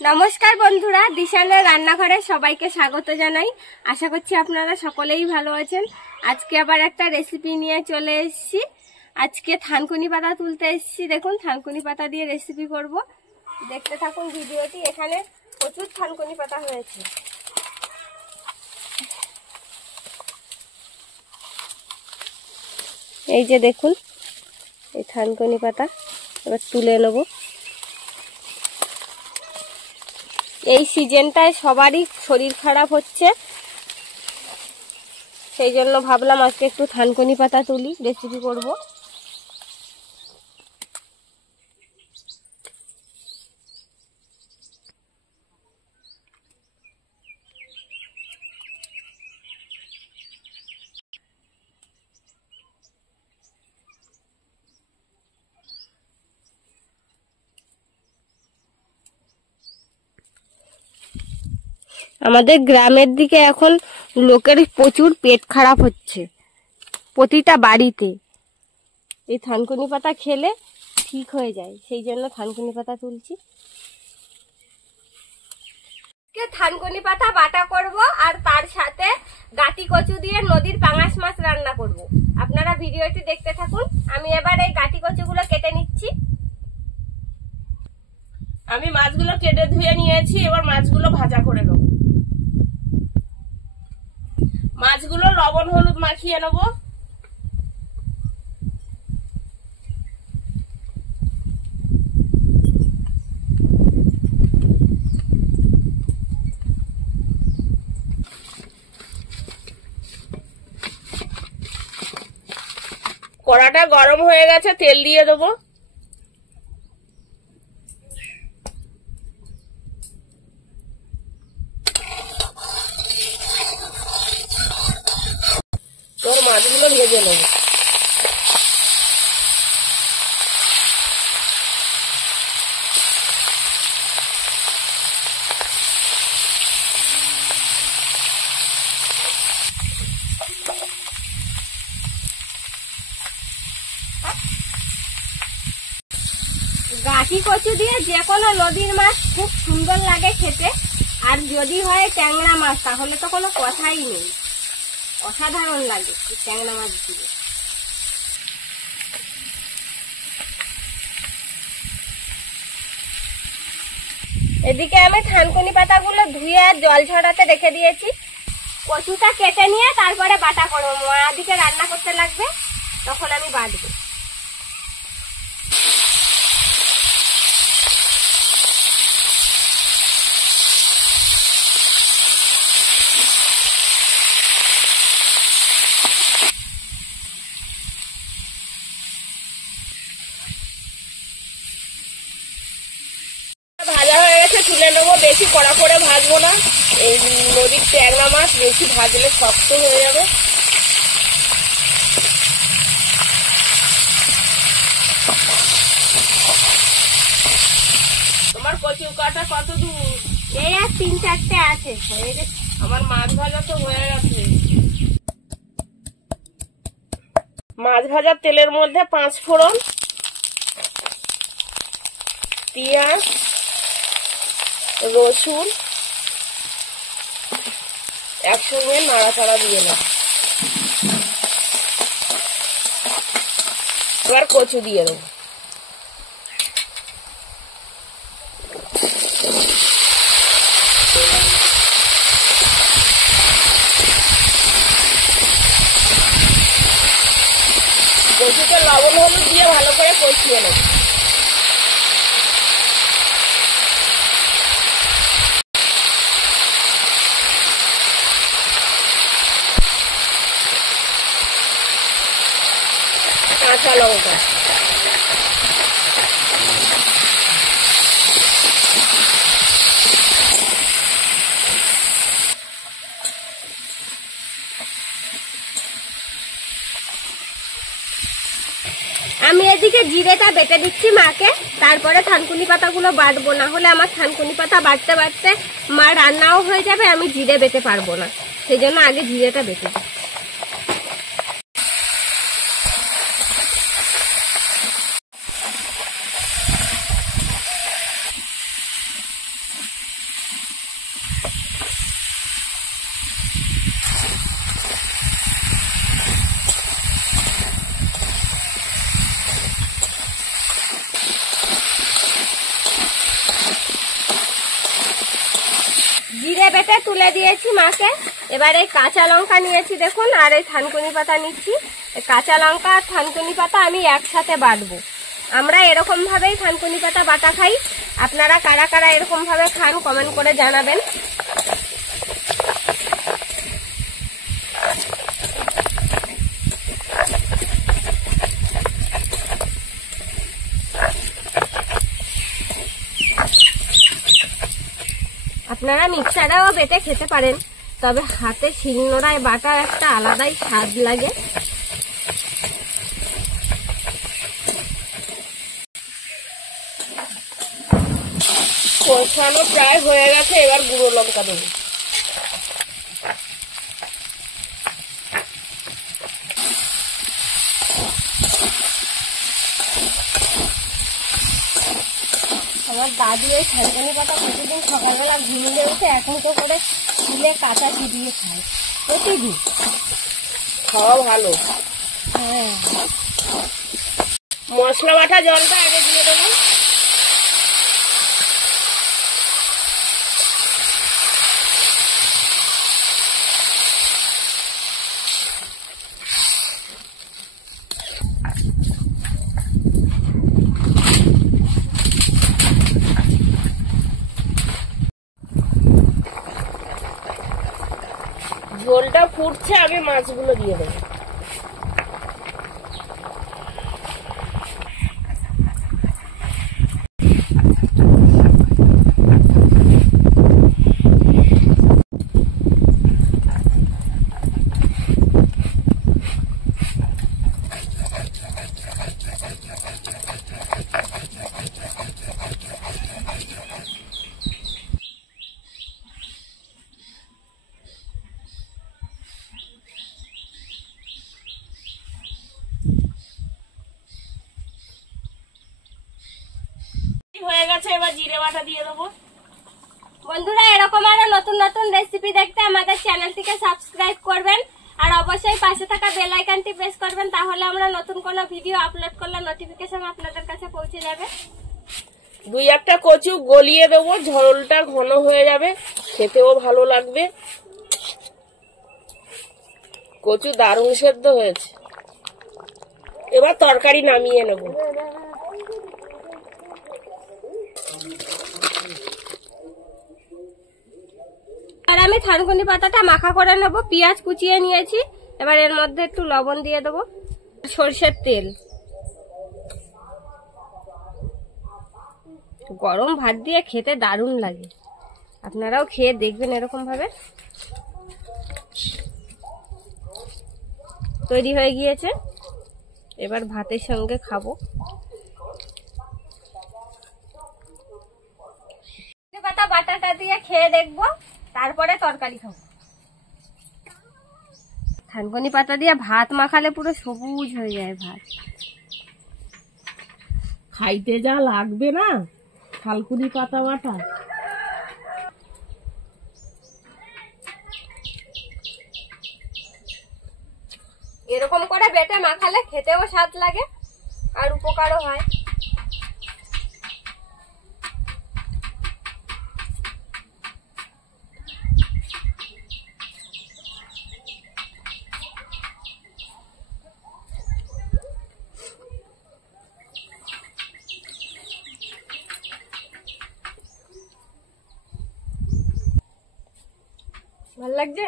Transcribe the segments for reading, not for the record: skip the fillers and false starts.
नमस्कार बंधुरा दिशाনের রান্নাঘরে সবাইকে স্বাগত জানাই। আশা করছি আপনারা সকলেই ভালো আছেন। আজকে আবার একটা রেসিপি নিয়ে চলে এসেছি। আজকে থানকুনি পাতা তুলতে এসেছি। দেখুন থানকুনি পাতা দিয়ে রেসিপি করব, দেখতে থাকুন ভিডিওটি। এখানে প্রচুর থানকুনি পাতা হয়েছে। এই যে দেখুন এই থানকুনি পাতা এবার তুলে নেব। এই সিজনটায় সবারই শরীর খারাপ হচ্ছে, সেই জন্য ভাবলাম আজকে একটু থানকুনি পাতা তুলি, রেসিপি করব। আমাদের গ্রামের দিকে এখন লোকের প্রচুর পেট খারাপ হচ্ছে, প্রতিটা বাড়িতে এই থানকুনি পাতা খেলে ঠিক হয়ে যায়, সেই জন্য থানকুনি পাতা তুলছি। থানকুনি পাতা বাটা করব আর তার সাথে গাটি কচু দিয়ে নদীর পাঙাশ মাছ রান্না করব। আপনারা ভিডিওটি দেখতে থাকুন। আমি এবার এই গাটি কচুগুলো কেটে নিচ্ছি। আমি মাছগুলো কেটে ধুয়ে নিয়েছি, এবার মাছগুলো ভাজা করে নেব। মাছগুলো লবণ হলুদ মাখিয়ে নেব। কড়াটা গরম হয়ে গেছে, তেল দিয়ে দেবো। তোর মাছগুলো ভেজে নেব। গাটি কচু দিয়ে যে কোনো নদীর মাছ খুব সুন্দর লাগে খেতে, আর যদি হয় ট্যাংরা মাছ তাহলে তো কোনো কথাই নেই, অসাধারণ লাগে ট্যাংরা মাছ দিয়ে। এদিকে আমি থানকুনি পাতাগুলো ধুয়ে আর জল ঝরাতে রেখে দিয়েছি। কচুটা কেটে নিয়ে তারপরে বাটা করবো। মাদিকে রান্না করতে লাগবে, তখন আমি বাটবো। ভাজা হয়ে গেছে, তুলে নেবো। বেশি কড়া করে ভাজবো না, এই নদীর ট্যাংরা মাছ বেশি ভাজলে শক্ত হয়ে যাবে। তোমার কচু কাটা কত দূর? এই আর 3-4টে আছে, হয়ে গেছে। আমার মাছ ভাজা তো হয়ে গেছে। মাছ ভাজার তেলের মধ্যে 5 ফোড়ন, পেঁয়াজ, রসুন একসঙ্গে নাড়াচাড়া দিয়ে না। এবার কচু দিয়ে দেবো। কচুতে লবণ হলুদ দিয়ে ভালো করে কষিয়ে নেব। কাঁচা লঙ্কা, আমি এদিকে জিরেটা বেটে দিচ্ছি মাকে, তারপরে থানকুনি পাতাগুলো বাটবো। না হলে আমার থানকুনি পাতা বাটতে বাটতে মা রান্নাও হয়ে যাবে, আমি জিরে বেটে পারবো না, সেই জন্য আগে জিরেটা বেটে দিই। জিরে বেটে তুলে দিয়েছি মাকে। এবার এই কাঁচা লঙ্কা নিয়েছি দেখুন, আর এই থানকুনি পাতা নিচ্ছি। এই কাঁচা লঙ্কা আর থানকুনি পাতা আমি একসাথে বাটবো। আমরা এরকম ভাবেই থানকুনি পাতা বাটা খাই। আপনারা কারা কারা এরকম ভাবে খান কমেন্ট করে জানাবেন। আপনারা মিক্সারেও বেটে খেতে পারেন, তবে হাতে শিলনোড়ায় বাটার একটা আলাদাই স্বাদ লাগে। কষানো প্রায় হয়ে গেছে, এবার গুঁড়ো লঙ্কা দেবো। আমার দাদি ওই থানকুনি পাতা প্রতিদিন সকালবেলা ঘুমিয়ে উঠে এখন তো করে ফুলে কাঁচা চিবিয়ে খায় প্রতিদিন। খাওয়া ভালো। হ্যাঁ, মশলা বাটা জলটা আগে দিয়ে দেবো। ঝোলটা ফুটছে, আমি মাছগুলো দিয়ে দেবো। হয়ে গেছে, এবার জিরে বাটা দিয়ে দেবো। বন্ধুরা এরকম আরো নতুন নতুন রেসিপি দেখতে আমাদের চ্যানেলটিকে সাবস্ক্রাইব করবেন, আর অবশ্যই পাশে থাকা বেল আইকনটি প্রেস করবেন, তাহলে আমরা নতুন কোনো ভিডিও আপলোড করলে নোটিফিকেশন আপনাদের কাছে পৌঁছে যাবে। 2-1টা কচু গলিয়ে দেবো, ঝোলটা ঘন হয়ে যাবে, খেতেও ভালো লাগবে। কচু দারুণ সেদ্ধ হয়েছে। এবার তরকারি নামিয়ে নেব। আর আমি থানকুনি পাতাটা মাখা করে নেব। পেঁয়াজ কুচিয়ে নিয়েছি, এবার এর মধ্যে একটু লবণ দিয়ে দেবো, সরষের তেল। গরম ভাত দিয়ে খেতে দারুণ লাগে, আপনারাও খেয়ে দেখবেন এরকম ভাবে। তৈরি হয়ে গিয়েছে, এবার ভাতের সঙ্গে খাবো। পাতা বাটাটা দিয়ে খেয়ে দেখবো, তারপরে তরকারি খাবো। থানকুনি পাতা দিয়ে ভাত মাখালে পুরো সবুজ হয়ে যায় ভাত। খাইতে যা লাগবে না থানকুনি পাতা বাটা। এরকম করে বেটে মাখালে খেতেও স্বাদ লাগে আর উপকারও হয়। ভালো লাগছে?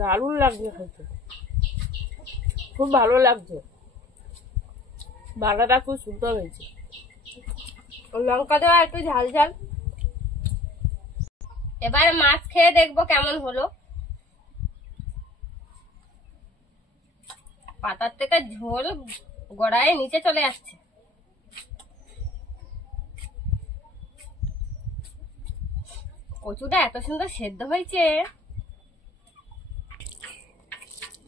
দারুণ লাগছে খেতে, খুব ভালো লাগছে। বাটাটা খুব সুন্দর হয়েছে। লঙ্কা দেওয়া একটু ঝাল ঝাল। এবার মাছ খেয়ে দেখবো কেমন হলো। পাতার থেকে ঝোল গড়ায় নিচে চলে আসছে। কচুটা এত সুন্দর সেদ্ধ হয়েছে,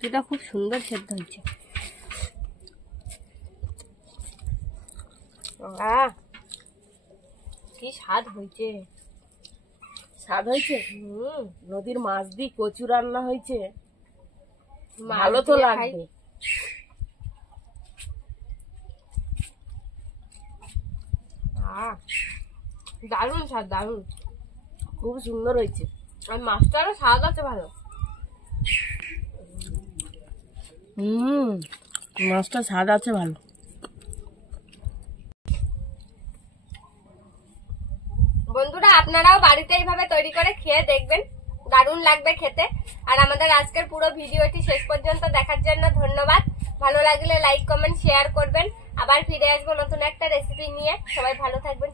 কচুটা খুব সুন্দর সেদ্ধ হয়েছে। কি স্বাদ হয়েছে, স্বাদ হয়েছে। নদীর মাছ দিয়ে কচু রান্না হয়েছে, ভালো তো লাগবে। দারুণ স্বাদ, দারুণ, খুব সুন্দর হয়েছে। আর মাছটা আরো স্বাদ আছে ভালো। মাছটা স্বাদ আছে ভালো। বন্ধুরা আপনারাও বাড়িতে এইভাবে তৈরি করে খেয়ে দেখবেন, দারুণ লাগবে খেতে। আর আমাদের আজকের পুরো ভিডিওটি শেষ পর্যন্ত দেখার জন্য ধন্যবাদ। ভালো লাগলে লাইক কমেন্ট শেয়ার করবেন। আবার ফিরে আসবো নতুন একটা রেসিপি নিয়ে। সবাই ভালো থাকবেন।